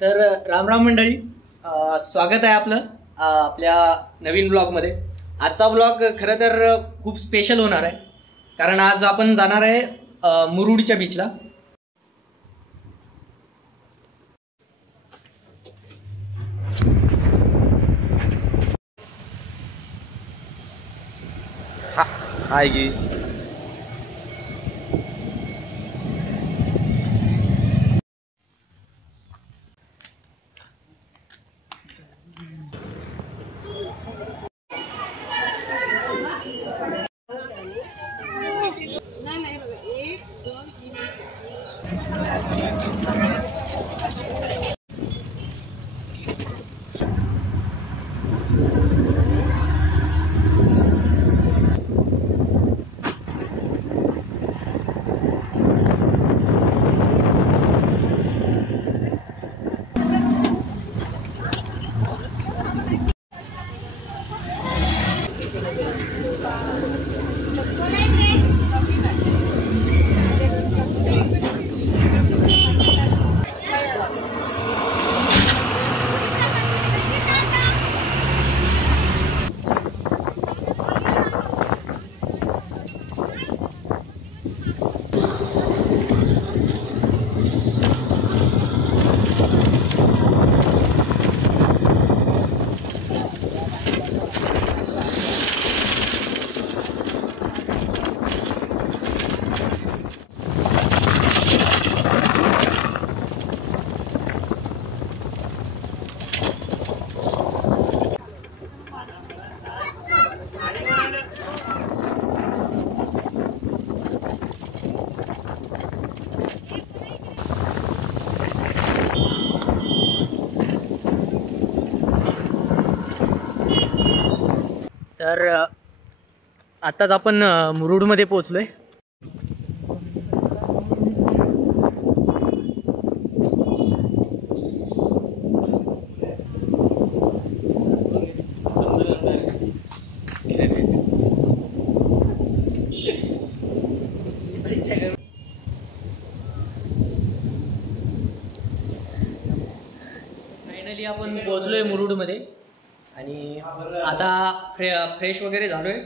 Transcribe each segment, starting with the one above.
तर राम राम मंडळी, स्वागत आहे आपलं आपल्या नवीन ब्लॉगमध्ये। आजचा ब्लॉग खरं तर खूप स्पेशल होणार आहे, कारण आज आपण जाणार आहे मुरुडच्या बीचला। हाय की तर आताच आपण मुरुडमध्ये पोहोचलोय। फायनली आपण पोहोचलोय मुरुडमध्ये आणि आता फ्रेश वगैरे झालोय।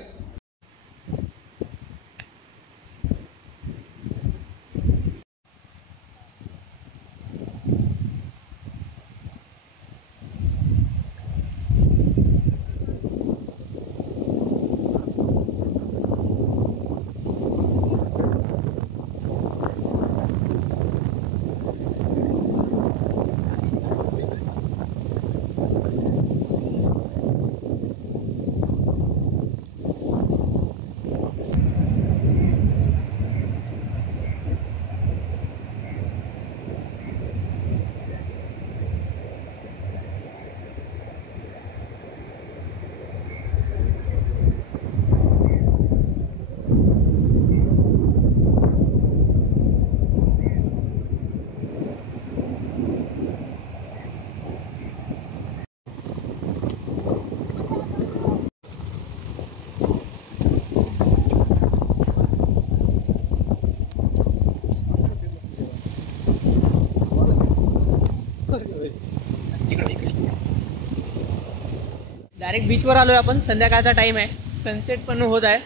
डायरेक्ट बीचवर आलोय आपण। संध्याकाळचा टाइम आहे, सनसेट पण होत आहे,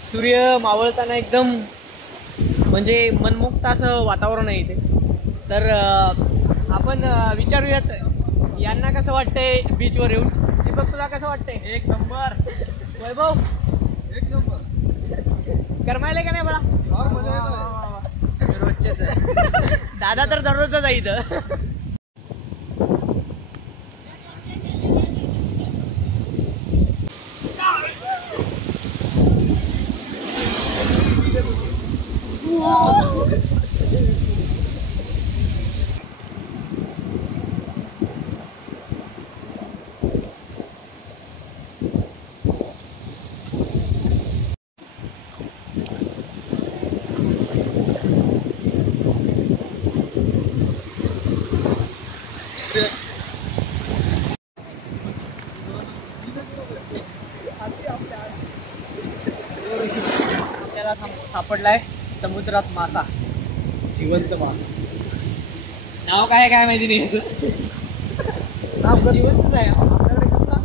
सूर्य मावळताना एकदम म्हणजे मनमुक्त असं वातावरण आहे इथे। तर आपण विचारूयात यांना कसं वाटतंय बीचवर येऊन। दीपक, तुला कसं वाटतंय? एक नंबर। वैभव, एक नंबर। करमायला का नाही बळा? रोजचेच आहे। दादा तर दररोजच आहे इथं। आपल्याला सापडलाय समुद्रात मासा, जिवंत मासा। नाव काय काय माहिती नाही याचं. जिवंतच आहे आपल्याकडे कसला.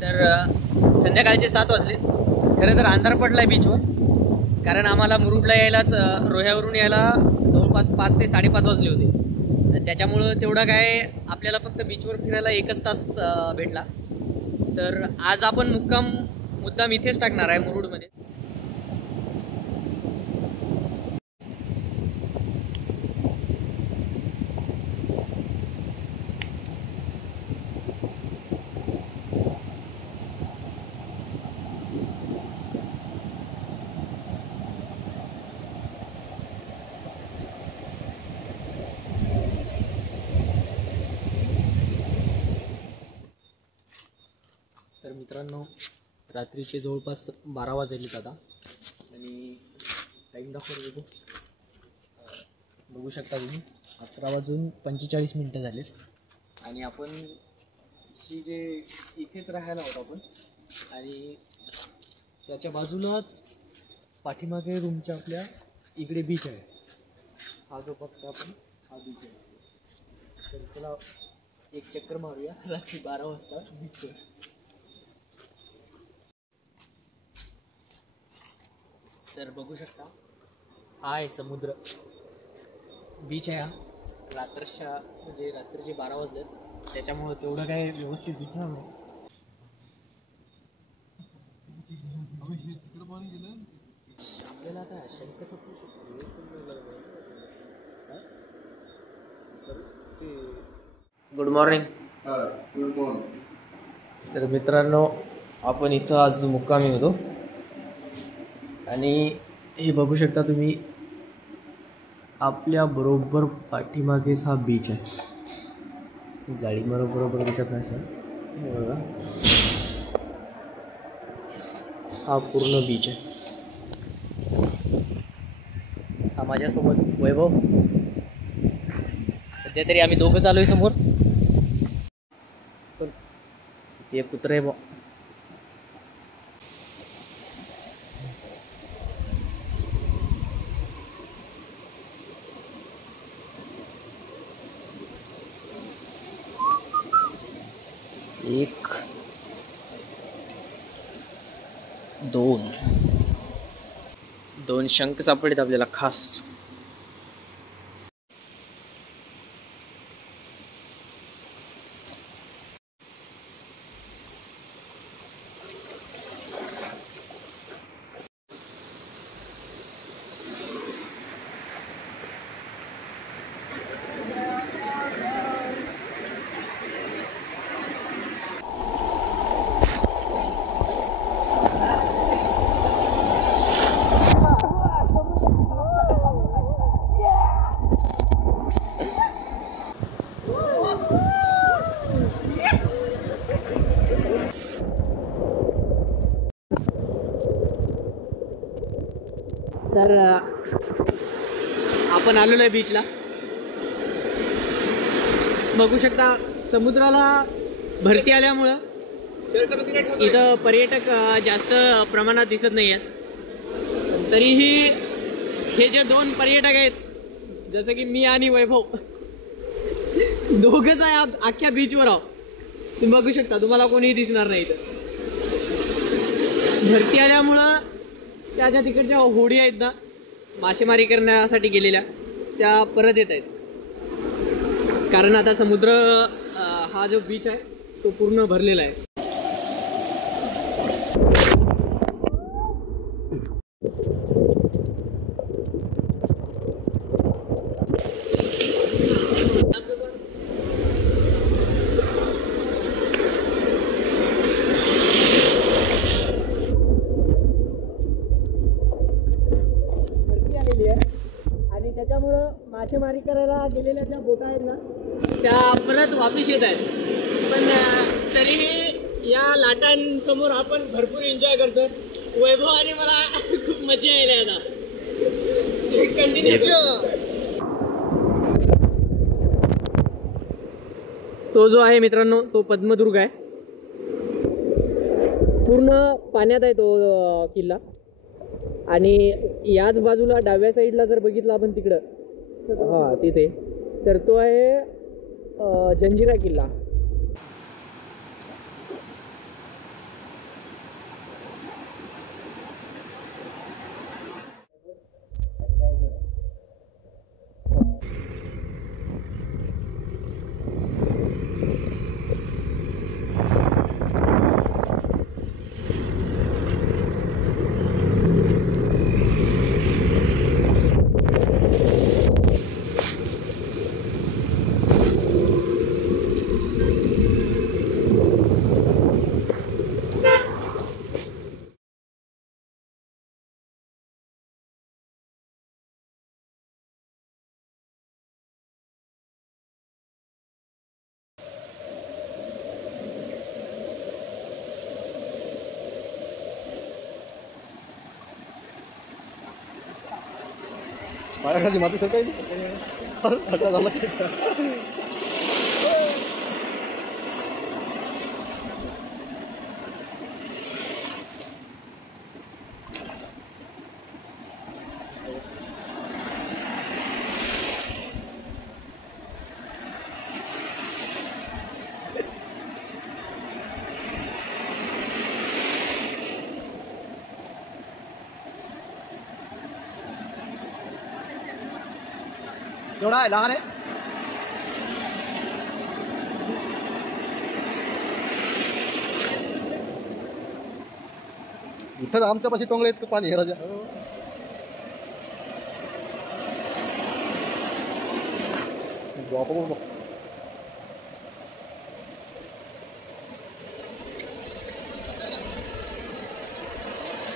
तर संध्याकाळचे 7 वाजले. खरं तर अंधार पडलाय बीचवर, कारण आम्हाला मुरुडला यायलाच रोह्यावरून यायला जवळपास 5 ते 5:30 वाजले होते. तर त्याच्यामुळं तेवढं काय आपल्याला फक्त बीचवर फिरायला 1च तास भेटला. तर आज आपण मुद्दाम इथेच टाकणार आहे मुरुडमध्ये. तर मित्रांनो, रात्रीचे जवळपास 12 वाजलेत आता आणि टाईम दाखवतो बघू शकता तुम्ही. 11:45 झालेत आणि आपण ही जे इथेच राहायला होतो आपण, आणि त्याच्या बाजूलाच पाठीमागे रूमच्या आपल्या इकडे बीच आहे. हा जो बघतो आपण हा बीच आहे. तर त्याला एक चक्कर मारूया रात्री 12 वाजता बीचवर. तर बघू शकता हा आहे समुद्र, बीच आहे हा. रात्रीचे 12 वाजलेत, त्याच्यामुळं तेवढं काय व्यवस्थित दिसणार नाही. आपल्याला आता शंख सापडू शकतो. Good morning. Good morning. तर मित्रांनो, आपण इथं आज मुक्कामी होतो आणि हे बघू शकता तुम्ही, आपल्या बरोबर पाठीमागेच हा बीच आहे. जाळी बरोबर दिसत नाही सर, बघा हा पूर्ण बीच आहे. हा माझ्यासोबत वैभव. सध्या तरी आम्ही दोघं चालू आहे समोर, पण ते कुत्र आहे बा. एक, दोन शंख सापडलेत आपल्याला खास. तर आपण आलेलो आहे बीचला. बघू शकता समुद्राला भरती आल्यामुळं इथं पर्यटक जास्त प्रमाणात दिसत नाही आहे. तरीही हे जे 2 पर्यटक आहेत, जसं की मी आणि वैभव, दोघंच आहे अख्ख्या बीचवर आहो. तुम्ही बघू शकता, तुम्हाला कोणीही दिसणार नाही. इथं भरती आल्यामुळं त्याच्या तिकडच्या होडी आहेत ना, मासेमारी करण्यासाठी गेलेल्या, त्या परत येत आहेत. कारण आता समुद्र हा जो बीच आहे तो पूर्ण भरलेला आहे. आणि त्याच्यामुळं मासेमारी करायला गेलेल्या ज्या बोटा आहेत ना, त्या परत वापिस येत आहेत. पण तरीही या लाटांसमोर आपण भरपूर एन्जॉय करतो. वैभव आणि मला खूप मजा येईल आता. कंटिन्यू. तो जो आहे मित्रांनो तो पद्मदुर्ग आहे. पूर्ण पाण्यात आहे तो किल्ला. आणि याच बाजूला डाव्या साईडला जर बघितलं आपण तिकडं, हां तिथे, तर तो आहे जंजिरा किल्ला. पायाखाली माती सरकायची झाला. केवढा आहे? लहान आहे. इथं आमच्या पाशी टोंगळे इतकं पाणी हे राजा.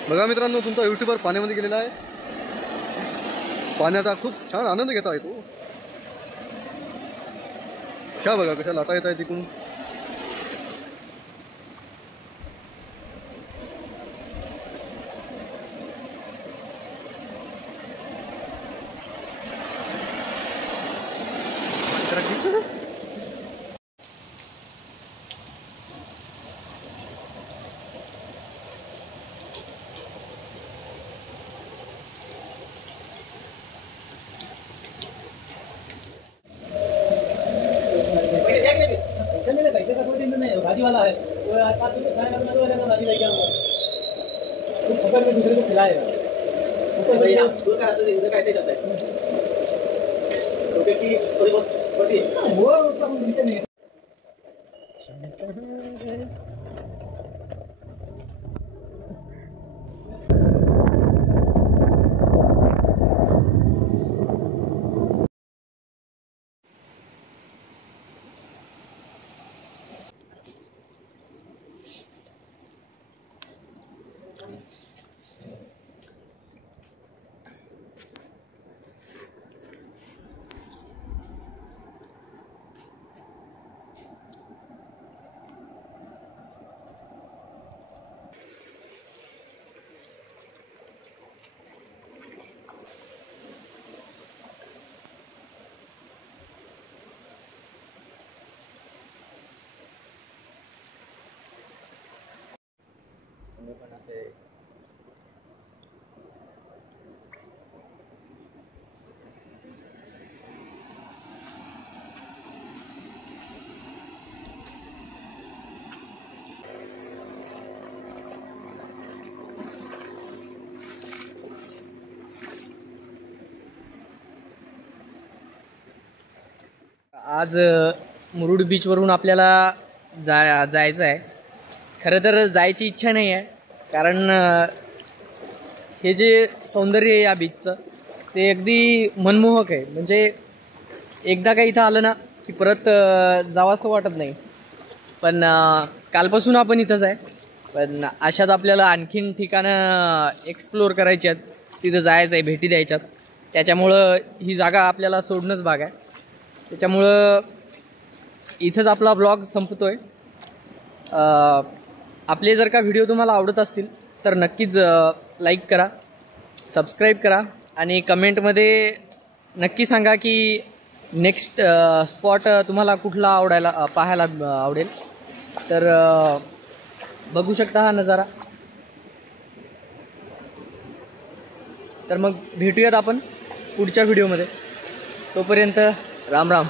बघा मित्रांनो, तुमचा युट्यूबर पाण्यामध्ये गेलेला आहे. पाण्याचा खूप छान आनंद घेता येतो. क्या बघा कशा लाटा येत आहे तिकडून. भाजीवाला है वो 5 रुपये खाएगा तो रहेगा भाजी लेके आऊंगा. पकड़ के दूसरे को खिलाएगा. ऊपर भैया दूर का रास्ता से इधर कैसे जाता है? रुपए की थोड़ी बहुत बढ़ती है वो उसका हम नीचे नहीं. पण असे आज मुरुड बीचवरून आपल्याला जायचं आहे. खरं तर जायची इच्छा नाही आहे, कारण हे जे सौंदर्य आहे या बीचचं ते अगदी मनमोहक आहे. म्हणजे एकदा का इथं आलं ना की परत जावंसं वाटत नाही. पण कालपासून आपण इथंच आहे. पण अशाच आपल्याला आणखीन ठिकाणं एक्सप्लोअर करायची आहेत, तिथं जायचं आहे, भेटी द्यायच्यात. त्याच्यामुळं ही जागा आपल्याला सोडणंच भाग आहे. त्याच्यामुळं इथंच आपला ब्लॉग संपतोय. आपले जर का व्हिडिओ तुम्हाला आवडत असतील तर नक्कीच लाईक करा, सबस्क्राईब करा आणि कमेंटमध्ये नक्की सांगा की नेक्स्ट स्पॉट तुम्हाला कुठला पाहायला आवडेल. तर बघू शकता हा नजारा. तर मग भेटूयात आपण पुढच्या व्हिडिओमध्ये. तोपर्यंत राम राम.